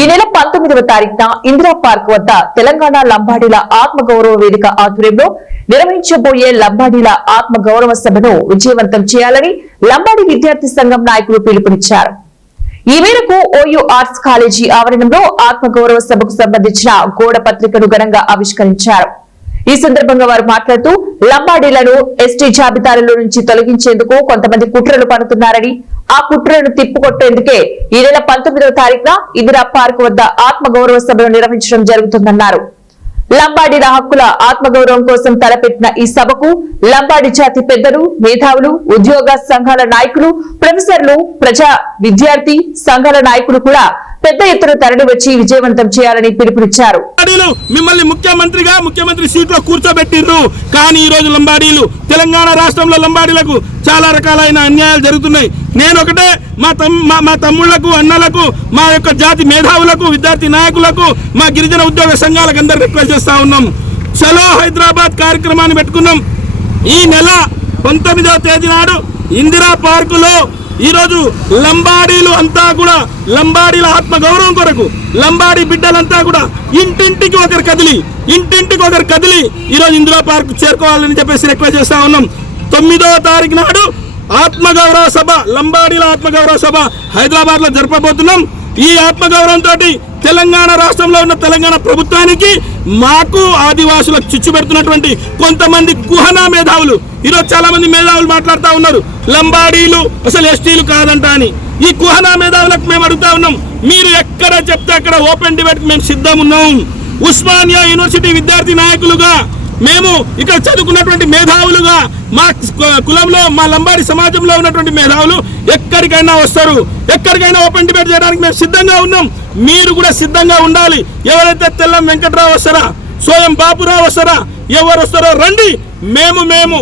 ఈ నెల 19వ తారీఖున ఇందిరా పార్క్ వద్ద తెలంగాణ లంబాడీల ఆత్మగౌరవ వేదిక ఆధ్వర్యంలో నిర్వహించబోయే లంబాడీల ఆత్మగౌరవ సభను విజయవంతం చేయాలని లంబాడీ విద్యార్థి సంఘం నాయకులు పిలుపునిచ్చారు. ఈ మేరకు ఓయూ ఆర్ట్స్ కాలేజీ ఆవరణంలో ఆత్మగౌరవ సభకు సంబంధించిన గోడ పత్రికను ఘనంగా ఆవిష్కరించారు. ఈ సందర్భంగా వారు మాట్లాడుతూ లంబాడీలను ఎస్టీ జాబితాలలో నుంచి తొలగించేందుకు కొంతమంది కుట్రలు పడుతున్నారని, ఆ కుట్రలను తిప్పుకొట్టేందుకే ఈ నెల 19వ తారీఖున ఇందిరా పార్క్ వద్ద ఆత్మగౌరవ సభను నిర్వహించడం జరుగుతుందన్నారు. లంబాడీల హక్కుల ఆత్మగౌరవం కోసం తలపెట్టిన ఈ సభకు లంబాడీ జాతి పెద్దలు, మేధావులు, ఉద్యోగ సంఘాల నాయకులు, ప్రొఫెసర్లు, ప్రజా విద్యార్థి సంఘాల నాయకులు కూడా పెద్ద ఎత్తున తరలి వచ్చి విజయవంతం చేయాలని పిలుపునిచ్చారు. మిమ్మల్ని ముఖ్యమంత్రి సీట్లో కూర్చోబెట్టిర్రు, కానీ ఈ రోజు లంబాడీలు తెలంగాణ రాష్ట్రంలో లంబాడీలకు చాలా రకాలైన అన్యాయాలు జరుగుతున్నాయి. నేను ఒకటే మా తమ్ముళ్లకు, అన్నలకు, మా యొక్క జాతి మేధావులకు, విద్యార్థి నాయకులకు, మా గిరిజన ఉద్యోగ సంఘాలకు అందరూ రిక్వెస్ట్ చేస్తా ఉన్నాం. చలో హైదరాబాద్ కార్యక్రమాన్ని పెట్టుకున్నాం. ఈ నెల 19వ తేదీ నాడు ఇందిరా పార్కులో ఈరోజు లంబాడీలు అంతా కూడా లంబాడీల ఆత్మగౌరవం కొరకు లంబాడీ బిడ్డలంతా కూడా ఇంటింటికి ఒకరు కదిలి ఈరోజు ఇందిరా పార్క్ చేరుకోవాలని చెప్పేసి రిక్వెస్ట్ చేస్తా ఉన్నాం. 9వ తారీఖు నాడు ఆత్మగౌరవ సభ, లంబాడీల ఆత్మగౌరవ సభ హైదరాబాద్ లో జరపబోతున్నాం. ఈ ఆత్మగౌరవంతో తెలంగాణ రాష్ట్రంలో ఉన్న తెలంగాణ ప్రభుత్వానికి, మాకు ఆదివాసులకు చిచ్చు పెడుతున్నటువంటి కొంతమంది కుహనా మేధావులు, ఈరోజు చాలా మంది మేధావులు మాట్లాడుతూ ఉన్నారు లంబాడీలు అసలు ఎస్టీలు కాదంట అని. ఈ కుహనా మేధావులకు మేము అడుగుతా ఉన్నాం, మీరు ఎక్కడ చెప్తే అక్కడ ఓపెన్ డిబేట్ మేము సిద్ధం ఉన్నాం. ఉస్మానియా యూనివర్సిటీ విద్యార్థి నాయకులుగా, మేము ఇక్కడ చదువుకున్నటువంటి మేధావులుగా, మా కులంలో మా లంబాడి సమాజంలో ఉన్నటువంటి మేధావులు ఎక్కడికైనా వస్తారు, ఎక్కడికైనా ఓపెన్ డిబేట్ చేయడానికి మేము సిద్ధంగా ఉన్నాం. మీరు కూడా సిద్ధంగా ఉండాలి. ఎవరైతే తెల్లం వెంకట్రావు వస్తారా, సోయం బాపురావు వస్తారా, ఎవరు వస్తారో రండి. మేము